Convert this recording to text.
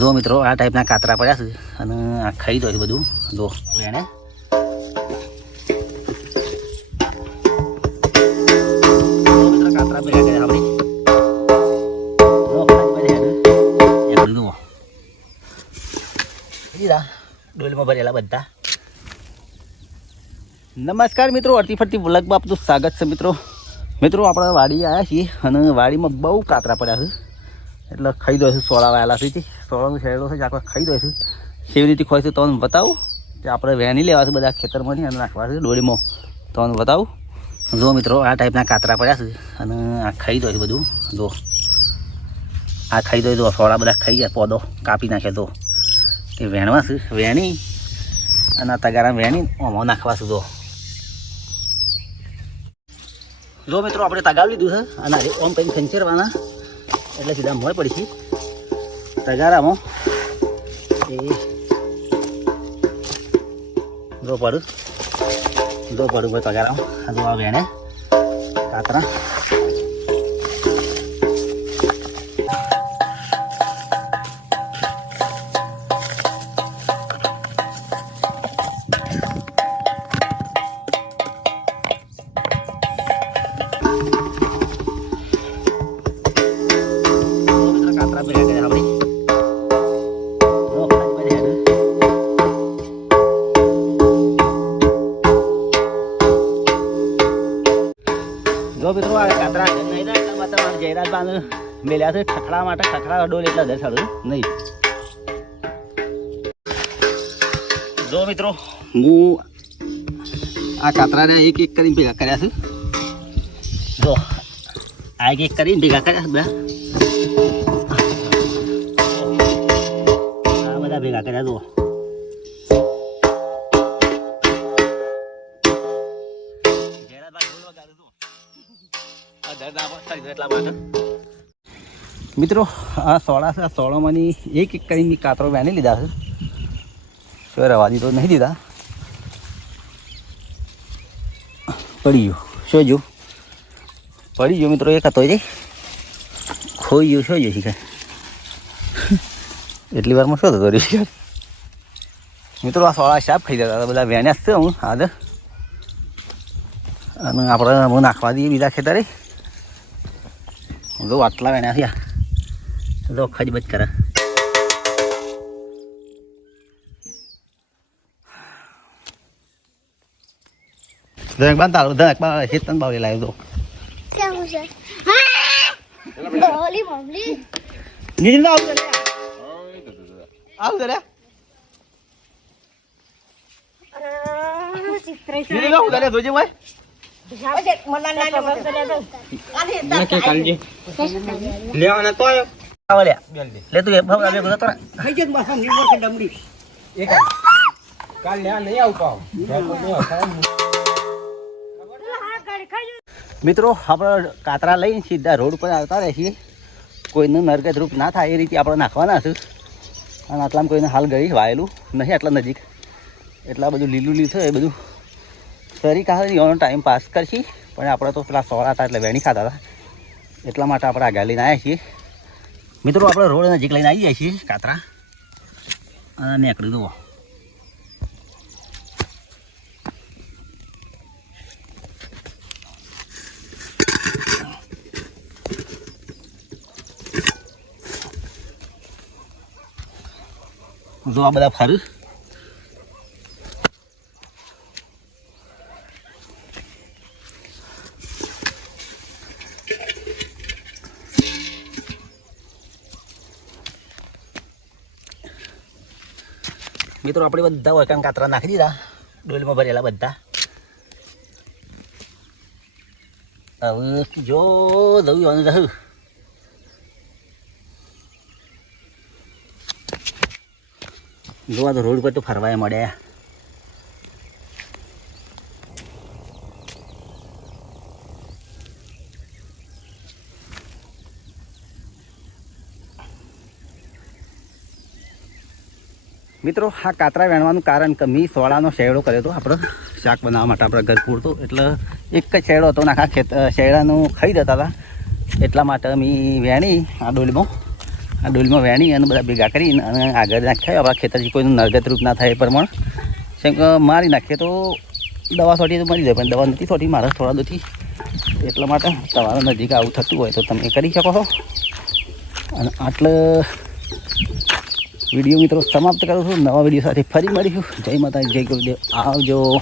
જો મિત્રો આ ટાઈપના કાતરા પડ્યા છે અને આ ખાઈ દો છે બધું. જો. એને કાતરા આપણે. ડોલમાં ભરેલા બધા. નમસ્કાર મિત્રો અડતી ફરતી વ્લોગમાં આપનું સ્વાગત છે મિત્રો. મિત્રો આપણે વાડી આવ્યા છીએ અને વાડીમાં બહુ કાતરા પડ્યા છે. એટલે ખાઈ દો છે સોળા વાયેલા છે સોળાનું શેરડો છે આપણે ખાઈ દો છે કેવી રીતે ખોય છે તમને બતાવું? કે આપણે વેની લેવા છે બધા ખેતરમાંથી અને નાખવા છે ડોળીમાં. તમને બતાવું? જો મિત્રો, આ ટાઈપના કાતરા પડ્યા છે અને આ ખાઈ દો છે બધું. જો. આ ખાઈ દો સોળા બધા ખાઈ ગયા, પોદો કાપી નાખે તો એ વેણવા છે વેણી અને આ તગારા વેણી આમાં નાખવા છે, જો. મિત્રો, આપણે તગાવ લીધું છે અને ઓમ કંઈ ખંચેરવાના એટલે સીધા મોય પડીશી. તગારામાં એ જો પડું. દો પડું ભાઈ તગારામાં. આ દો આવે એને કાતરા. નહીં એટલા માટે મારે બાંધ મેલ્યા છે ખખડા માટે ખખડા ડોલ એટલા દર સારું નહીં જો મિત્રો, હું આ કાતરાને એક એક કરીને ભેગા કર્યા છે. જો, આ એક એક કરીને ભેગા કર્યા છે બધા. આ બધા ભેગા કર્યા, જુઓ. મિત્રો, આ સોળા છે, આ સોળામાંની એક એક કરીને કાતરો વેની લીધા છે. તો રવા દીધો નહીં દીધા. પડી ગયો શું જો પડી ગયો મિત્રો, એક હતો જે ખોઈ ગયો શું જશે કાંઈ એટલી વારમાં શું થતો રહ્યું મિત્રો, આ સોળા સાફ ખાઈ જતા બધા વેન્યા જ હું આદર અને આપણે નાખવા દઈએ બીજા ખેતરે. જો આટલા વેણ્યા થયા જો ખજબજ કરે. ધનક બાંધ તારું ધનક બાંધ હેતન બાવલી લાવ્યો તો. કેવું છે? હા! બોલી લેવાના તો લે. લે તું ભાવ આવે બધા તોરા. ખાઈ જત માથા નીમર કે ડમડી એક કાલ લેવા નહીં આવું પાવ મિત્રો આપણે કાતરા લઈને સીધા રોડ પર આવતા રહીએ. છીએ કોઈનું નરગત રૂપ ના થાય એ રીતે આપણે નાખવાના છે. અને આટલામાં કોઈને હાલ ગળી વાયેલું. નહીં આટલા નજીક. એટલા બધું લીલું લીલું છે એ બધું. સરી કાઢે એનો ટાઈમ પાસ કરશી, પણ આપણે તો પેલા સોળા હતા એટલે વેણી ખાતા હતા. એટલા માટે આપણે આગળ લઈને આવ્યા છીએ. મિત્રો, આપણે રોડ નજીક લઈને આવી જાય છીએ, કાતરા. અને નીકળી દો જો આ બધા ફર. મિત્રો, આપણે બધા વળકાન કાતરા નાખી દીધા. ડોલમાં ભરેલા બધા. હવે જો જવું જવાનું રહ્યું જોવા તો રોડ પર તો ફરવાય મળે. મિત્રો આ કાતરા વેણવાનું કારણ કે મેં સોળાનો શેરડો કર્યો હતો. આપણો શાક બનાવવા માટે આપણે ઘર પૂરતો. એટલે એક જ શેરડો હતો ને આખા ખેત શેરડાનું ખાઈ જતા હતા એટલા માટે મેં વેણી આ ડોલીમાં. આ ડોલમાં વેણી અને બધા ભેગા કરીને અને આગળ નાખ્યા. આપણા ખેતરથી કોઈનું નરગત રૂપ ના થાય એ પ્રમાણે. કે મારી નાખીએ તો દવા છોટીએ તો મરી જાય, પણ દવા નથી છોટી મારા થોડા દોથી. એટલા માટે તમારા નજીક આવું થતું હોય તો તમે કરી શકો છો. અને આટલે વીડિયો મિત્રો સમાપ્ત કરું છું. નવા વીડિયો સાથે ફરી મળીશું. જય માતા જય ગુરુદેવ. આવજો.